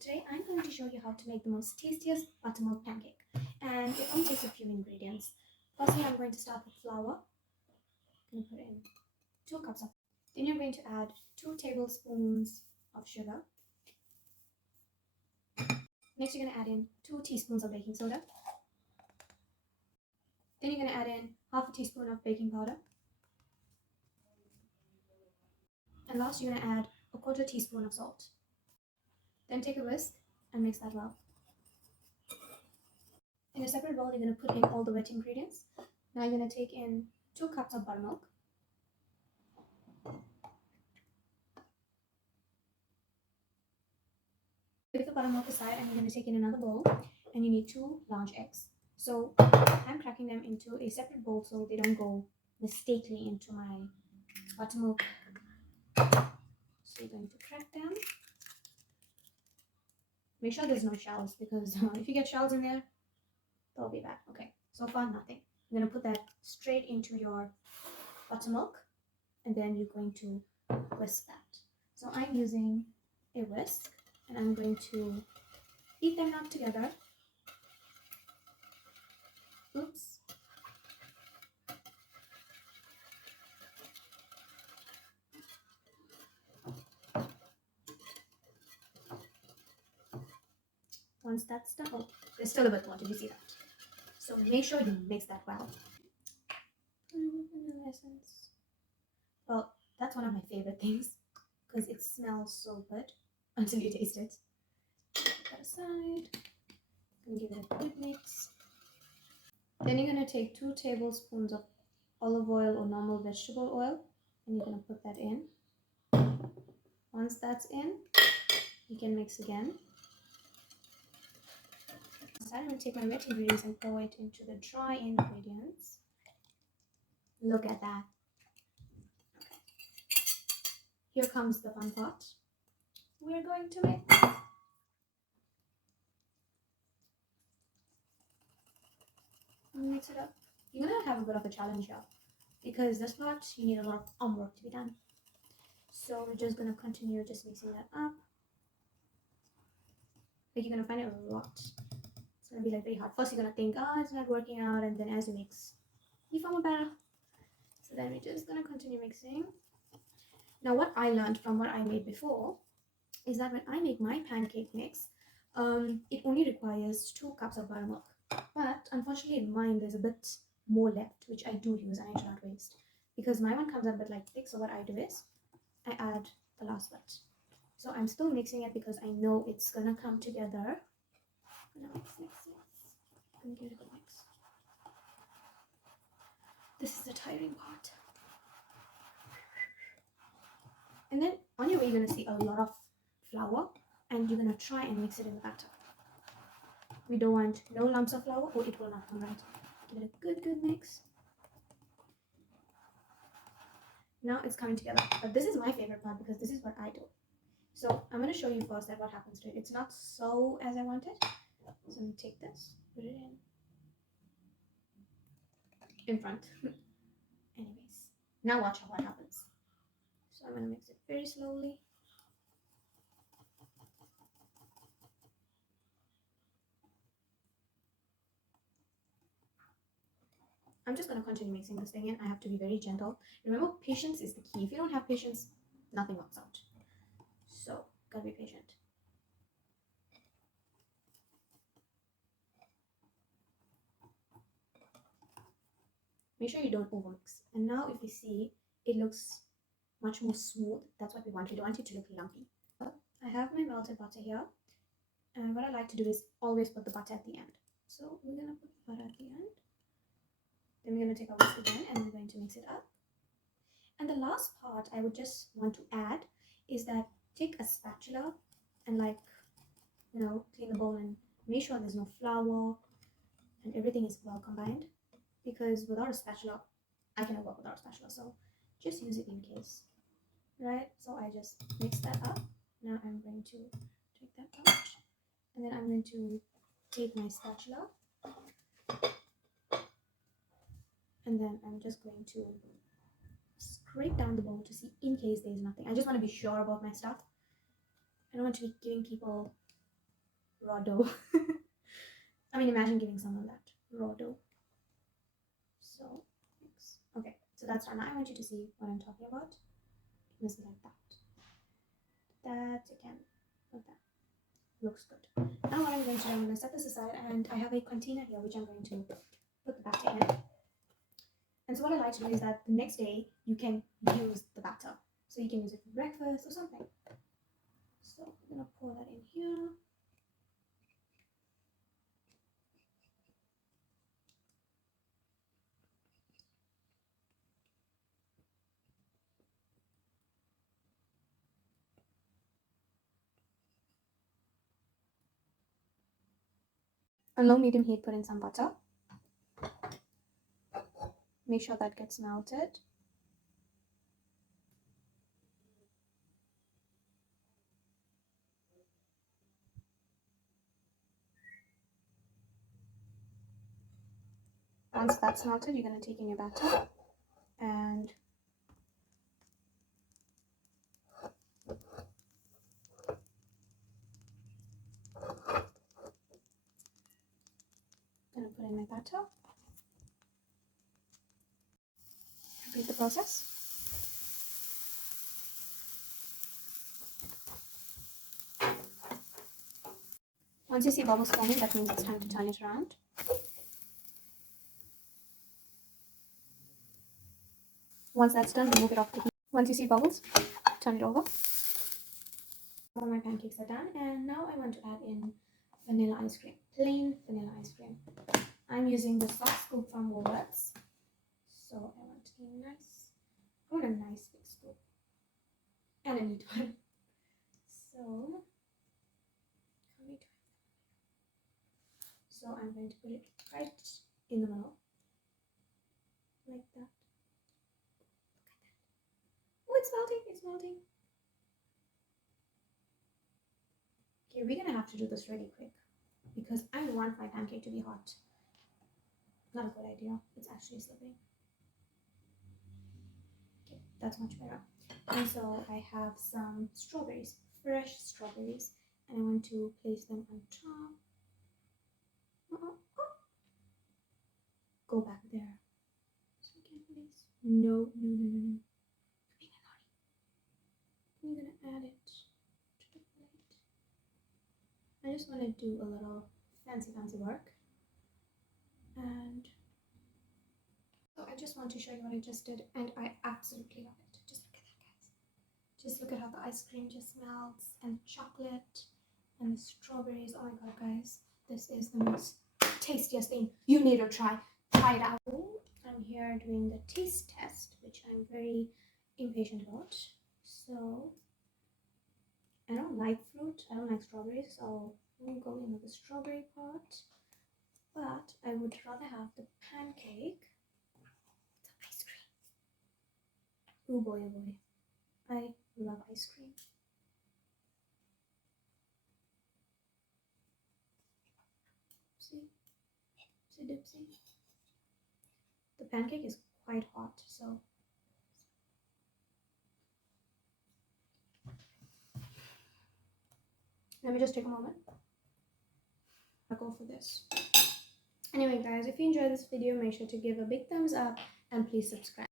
today I'm going to show you how to make the most tastiest buttermilk pancake, and it only takes a few ingredients. Firstly, I'm going to start with flour. I'm going to put in 2 cups of. Then you're going to add 2 tablespoons of sugar. Next, you're going to add in 2 teaspoons of baking soda. Then you're going to add in half a teaspoon of baking powder. And last, you're going to add a 1/4 teaspoon of salt. Then take a whisk and mix that well. In a separate bowl, you're going to put in all the wet ingredients. Now you're going to take in 2 cups of buttermilk. Put the buttermilk aside and you're going to take in another bowl, and you need 2 large eggs. So I'm cracking them into a separate bowl so they don't go mistakenly into my buttermilk. So you're going to crack them. Make sure there's no shells, because if you get shells in there, that'll be bad. Okay, so far nothing. You're going to put that straight into your buttermilk, and then you're going to whisk that. So I'm using a whisk, and I'm going to beat them up together. Oops. Once that's done, oh, there's still a bit more. Did you see that? So make sure you mix that well. Vanilla essence. Well, that's one of my favorite things because it smells so good until you taste it. Put that aside. And give it a good mix. Then you're going to take 2 tablespoons of olive oil or normal vegetable oil, and you're going to put that in. Once that's in, you can mix again. I'm going to take my wet ingredients and pour it into the dry ingredients. Look at that. Okay. Here comes the fun part. We're going to mix. Mix it up. You're going to have a bit of a challenge here, because this part you need a lot of work to be done. So we're just going to continue just mixing that up. Like, you're going to find it a lot. It's going to be like very hard. First you're going to think, oh, it's not working out, and then as you mix, you form a better. So then we're just going to continue mixing. Now what I learned from what I made before is that when I make my pancake mix, it only requires 2 cups of buttermilk. But unfortunately in mine there's a bit more left, which I do use and I do not waste, because my one comes out a bit like thick. So what I do is I add the last bit. So I'm still mixing it because I know it's gonna come together. I'm gonna mix. I'm gonna give it a good mix. This is the tiring part. And then on your way you're gonna see a lot of flour, and you're gonna try and mix it in the batter. We don't want no lumps of flour or it will not come right. Give it a good mix. Now it's coming together. But this is my favorite part because this is what I do. So I'm going to show you first that what happens to it. It's not so as I wanted. So I'm going to take this, put it in front. Anyways, now watch what happens. So I'm going to mix it very slowly. I'm just going to continue mixing this thing in. I have to be very gentle. Remember, patience is the key. If you don't have patience, nothing works out. So, gotta be patient. Make sure you don't overmix. And now if you see, it looks much more smooth. That's what we want. We don't want it to look lumpy. I have my melted butter here. And what I like to do is always put the butter at the end. So we're going to put the butter at the end. Then we're going to take our whisk again and we're going to mix it up. And the last part I would just want to add is that take a spatula and clean the bowl and make sure there's no flour and everything is well combined. Because without a spatula, I cannot work without a spatula. So just use it in case. Right? So I just mix that up. Now I'm going to take that out. And then I'm going to take my spatula. And then I'm just going to scrape down the bowl to see in case there's nothing. I just want to be sure about my stuff. I don't want to be giving people raw dough. I mean, imagine giving someone that raw dough. So, okay, so that's done. Now I want you to see what I'm talking about. It must be like that. That again, like that. Looks good. Now what I'm going to do, I'm going to set this aside, and I have a container here which I'm going to put the batter in. And so what I like to do is that the next day you can use the batter. So you can use it for breakfast or something. So I'm going to pour that in here. On low medium heat, put in some butter. Make sure that gets melted. Once that's melted, you're going to take in your batter and I'm going to put in my batter. Repeat the process. Once you see bubbles forming, that means it's time to turn it around. Once that's done, remove it off the heat. Once you see bubbles, turn it over. All my pancakes are done, and now I want to add in vanilla ice cream, plain vanilla ice cream. I'm using the soft scoop from Woolworths, so I want a nice big scoop and a neat one. So I'm going to put it right in the middle, like that. Look at that. Oh, it's melting, it's melting. Okay, we're gonna have to do this really quick because I want my pancake to be hot. Not a good idea. It's actually slipping. Okay, that's much better. And so I have some strawberries, fresh strawberries, and I want to place them on top. Go back there. So I can't place. No. I'm gonna add it to the plate. I just want to do a little fancy work. And so I just want to show you what I just did, and I absolutely love it. Just look at that, guys. Just look at how the ice cream just melts, and chocolate, and the strawberries. Oh my god, guys. This is the most tastiest thing. You need to try it out. I'm here doing the taste test, which I'm very impatient about. So I don't like fruit. I don't like strawberries, so I'm gonna go in with the strawberry part. But I would rather have the pancake with the ice cream. Oh boy, oh boy. I love ice cream. Oopsie doopsie. The pancake is quite hot, so let me just take a moment. I'll go for this. Anyway, guys, if you enjoyed this video, make sure to give a big thumbs up and please subscribe.